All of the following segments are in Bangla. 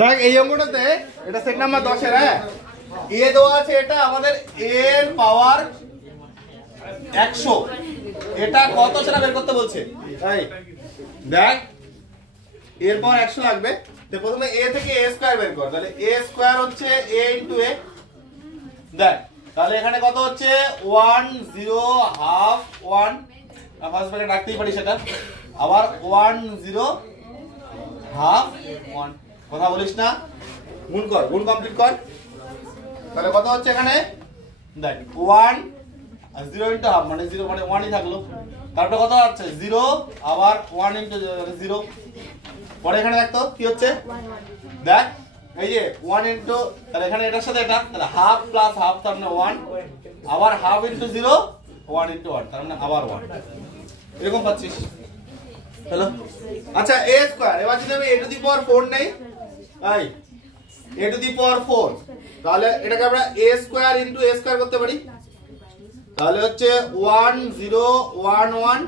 দেখ এই অঙ্কটাতে এটা সেট নাম্বার 10 এর। হ্যাঁ এ দেওয়া আছে, এটা আমাদের এর পাওয়ার 100, এটা কত সেটা বের করতে বলছে। তাই দেখ এর পাওয়ার 100 লাগবে, তো প্রথমে a থেকে a স্কয়ার বের কর। তাহলে a স্কয়ার হচ্ছে a * a। দেখ তাহলে এখানে কত হচ্ছে 1 0 হাফ 1, ফার্স্ট ব্র্যাকেট রাখতেই পারি সেটা, আবার 1 0 হাফ 1। কথা বলিস না, গুণ কর, গুণ কমপ্লিট কর। তাহলে কত হচ্ছে এখানে দেখ 1 আর 0 * হাফ মানে 0 মানে 1ই থাকলো। তারপরে কত হচ্ছে 0 আবার 1 * 0। পরে এখানে দেখ তো কি হচ্ছে, দেখ এই যে 1 তাহলে এখানে এটার সাথে এটা, তাহলে হাফ প্লাস হাফ তার মানে 1, আবার হাফ * 0 1 * 1 তার মানে আবার 1, এরকম পাচ্ছিস। হ্যালো আচ্ছা a স্কয়ার, এবার যদি আমি a টু দি পাওয়ার 4 নেই, এই a টু দি পাওয়ার 4, তাহলে এটাকে আমরা a স্কয়ার * a স্কয়ার করতে পারি। তাহলে হচ্ছে 1 0 1 1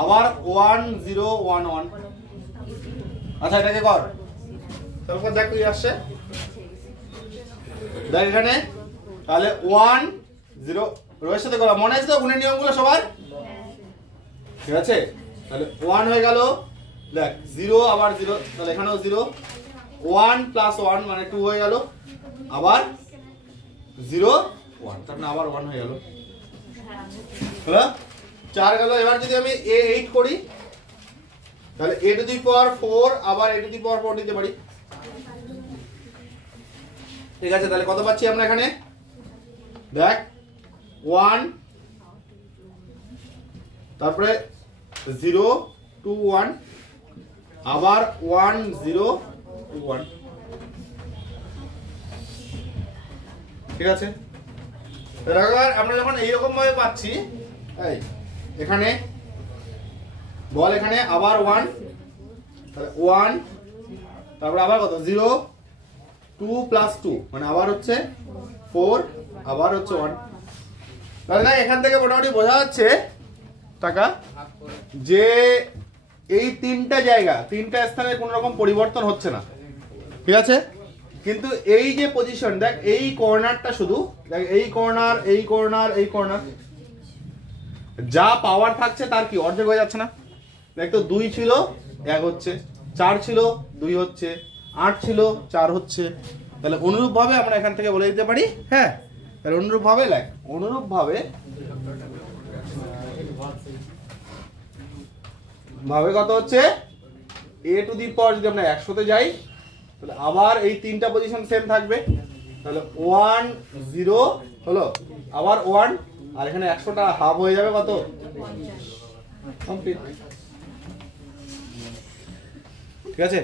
আবার 1 0 1 1। আচ্ছা এটাকে কর, তারপর দেখ কি আসছে। দেখ এখানে তাহলে 1 0 রোয়ের সাথে করা মনে আছে তো গুণের নিয়মগুলো সবার, ঠিক আছে। তাহলে 1 হয়ে গেল, দেখ 0 আবার 0, তাহলে এখানেও 0, 1 + 1 মানে 2 হয়ে গেল, আবার 0 1 তার মানে আবার 1 হয়ে গেল। হলো 4 গেল। এবার যদি আমি a 8 করি, তাহলে a টু দি পাওয়ার 4 আবার a টু দি পাওয়ার 4 দিতে পারি, ঠিক আছে। তাহলে কত পাচ্ছি আমরা এখানে, দেখ 1 তারপরে 0 2 1 আবার 1 0 2 1, ঠিক আছে। এবার আমরা যখন এইরকম ভাবে পাচ্ছি, এই এখানে বল এখানে আবার 1, তাহলে 1 তারপর আবার কত 0 2 + 2 মানে আবার হচ্ছে 4 আবার হচ্ছে 1। তাহলে না এখান থেকে মোটামুটি বোঝা যাচ্ছে টাকা যে এই তিনটা জায়গা, তিনটা স্থানে কোনো রকম পরিবর্তন হচ্ছে না, ঠিক আছে। কিন্তু এই যে পজিশন দেখ, এই কর্নারটা শুধু দেখ, এই কর্নার এই কর্নার এই কর্নার, যা পাওয়ার থাকছে তার কি অর্ধেক হয়ে যাচ্ছে না। দেখ তো 2 ছিল 1 হচ্ছে, 4 ছিল 2 হচ্ছে, 8 ছিল 4 হচ্ছে। তাহলে অনুরূপ ভাবে আমরা এখান থেকে বলে দিতে পারি, হ্যাঁ তাহলে অনুরূপ ভাবে লেখ, অনুরূপ ভাবে কত হচ্ছে a টু দি পাওয়ার যদি আমরা 100 তে যাই, তাহলে আবার এই তিনটা পজিশন সেম থাকবে। তাহলে 1 0 হলো, আবার 1 আর এখানে 100টা হাফ হয়ে যাবে কত কমপ্লিট, ঠিক আছে।